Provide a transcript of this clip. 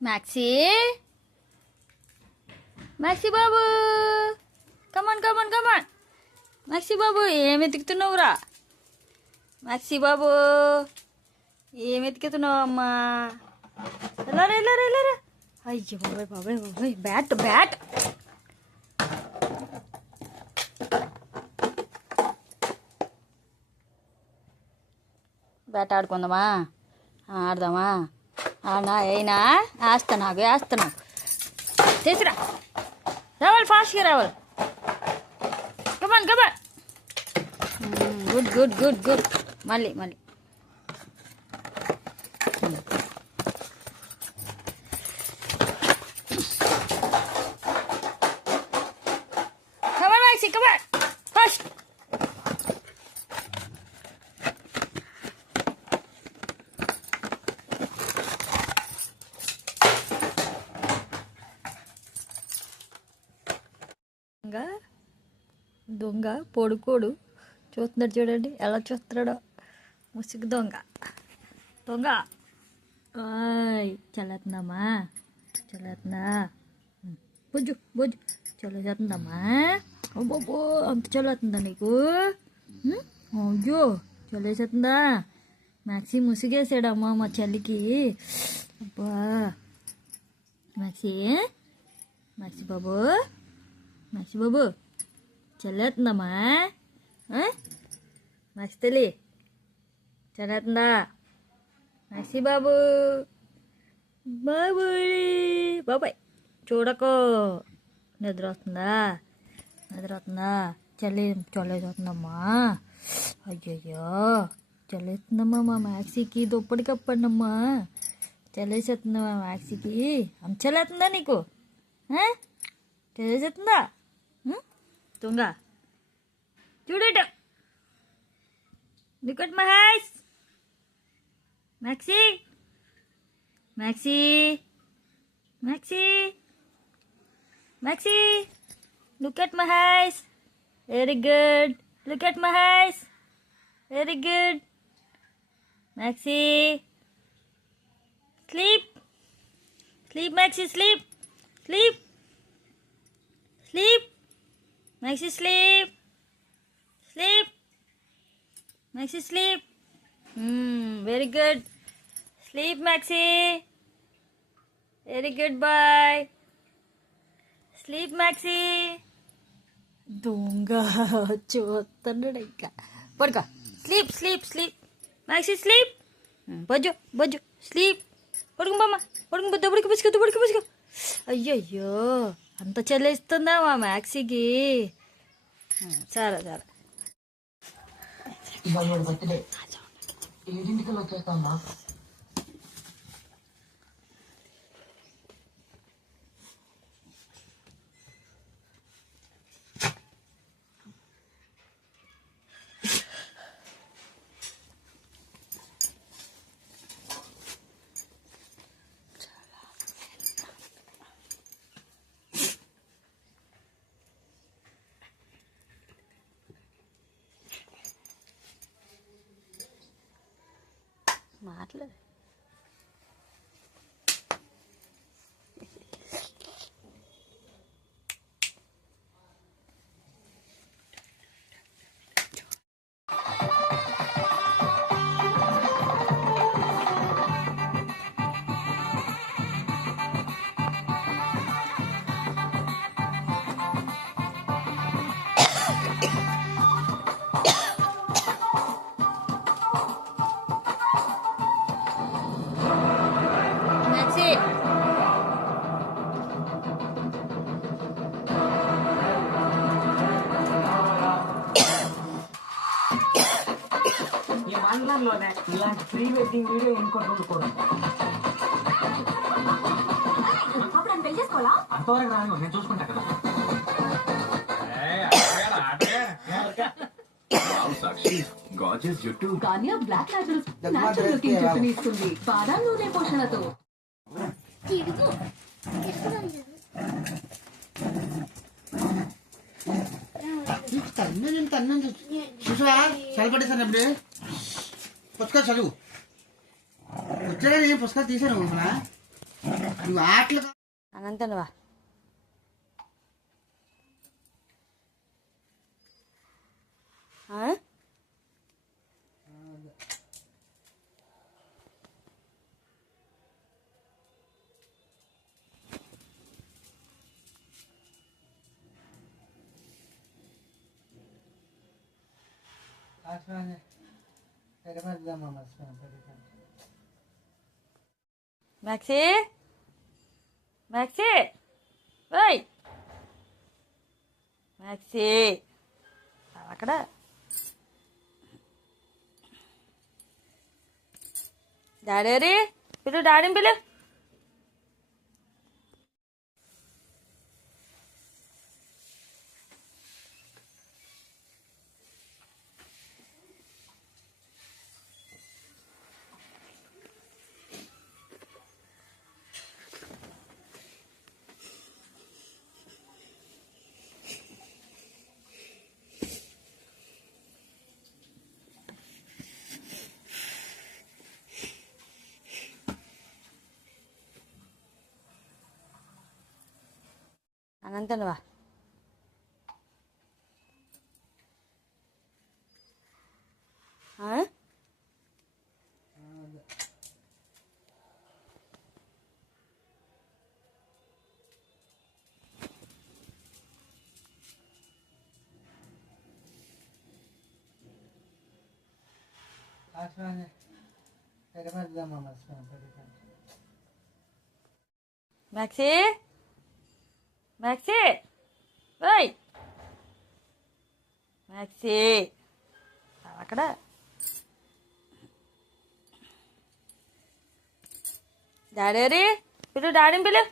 Maxi maxi బాబు కమాన్ కమాన్ కమాన్. Maxi బాబు ఏం వెతుకుతున్నావురా? Maxi బాబు ఏం వెతుకుతున్నావు అమ్మా? వెళ్ళారా వెళ్ళారా వెళ్ళారా. అయ్యో బాబాయ్ బాబాయ్ బాబాయ్, బ్యాట్ బ్యాట్. బ్యాట్ ఆడుకుందామా? ఆడదామా? ఆడనా అయినా వేస్తున్నావు వేస్తున్నావు. తీసురా, రావాలి ఫాస్ట్గా రావాలి. Come on come on. Good good good good. మళ్ళీ మళ్ళీ. Come on Maxie come on fast. దొంగ పొడుకోడు చూస్తున్నాడు, చూడండి ఎలా చూస్తున్నాడో. ముసుగు దొంగ దొంగ. చల్లేస్తుందమ్మా చల్లేస్తుందా? బొజ్జు బొజ్జు చల్లేస్తుందమ్మా. అబ్బో అంత చల్లేస్తుందా నీకు? అయ్యో చల్లేసేస్తుందా? మ్యాక్సీ ముసిగేసాడమ్మా మా చల్లికి. అబ్బా మ్యాక్సీ మ్యాక్సీ బాబు మ్యాక్సీ బాబు చల్లేస్తుందమ్మా. మ్యాక్సీ తల్లి చల్లేస్తుందా? మ్యాక్సీ బాబు బాబు బాబాయ్ చూడకో. నిద్ర వస్తుందా? నిద్ర వస్తుందా? చల్లేసొస్తుందమ్మా. అయ్యయ్యో చల్లేస్తుందమ్మా మా మ్యాక్సీకి. దుప్పటి కప్పండమ్మా. చల్లేసేస్తుందమ్మా మ్యాక్సీకి. అంత చల్లేస్తుందా నీకు? చల్లేసేస్తుందా? దొంగ చూడట. Look at my eyes. Maxie Maxie Maxie Maxie look at my eyes. Very good. Look at my eyes. Very good. Maxie sleep sleep Maxie sleep sleep sleep. Maxie sleep, sleep, Maxie sleep. Very good. Sleep Maxie. Very good boy. Sleep Maxie. దొంగ చూస్తున్నాడు ఇంకా. పడుకో. Sleep sleep sleep. Maxie sleep. Bojju Bojju sleep. పడుకు బామ్మ పడుకు. బుద్ధ పడుకు పుసుకొద్దు పడుకు పుసుకో. అయ్యయ్యో అంత చల్లేస్తుందా మా మ్యాక్సీకి? సరే సరే. బర్త్డే 7 వచ్చేస్తామా? మాట్లాడు. మండలంలోనే ఇలాంటి ప్రీ వెడ్డింగ్ వీడియో ఇంకోటి ఉండకూడదు. అంతవరకు రాను, నేను చూసుకుంటా కదా. గానియా బ్లాక్ న్యాచురల్ లుకింగ్ జుట్టుని ఇస్తుంది బాదం నూనె పోషణతో. చూసా చల్లబడేసాను అప్పుడే పుస్తకాలు చదువు వచ్చాడని పుస్తకాలు తీసాను అనుకున్నా నువ్వు ఆటలు అనంతనువా మ్యాక్సీ మ్యాక్సీ ఓయ్ మ్యాక్సీ అక్కడ డాడీ పిలు డాడీని పిలు అనంతనువా మ్యాక్సీ మ్యాక్సీ ఓయ్ మ్యాక్సీ అక్కడ డాడీ పిలు డాడీని పిలు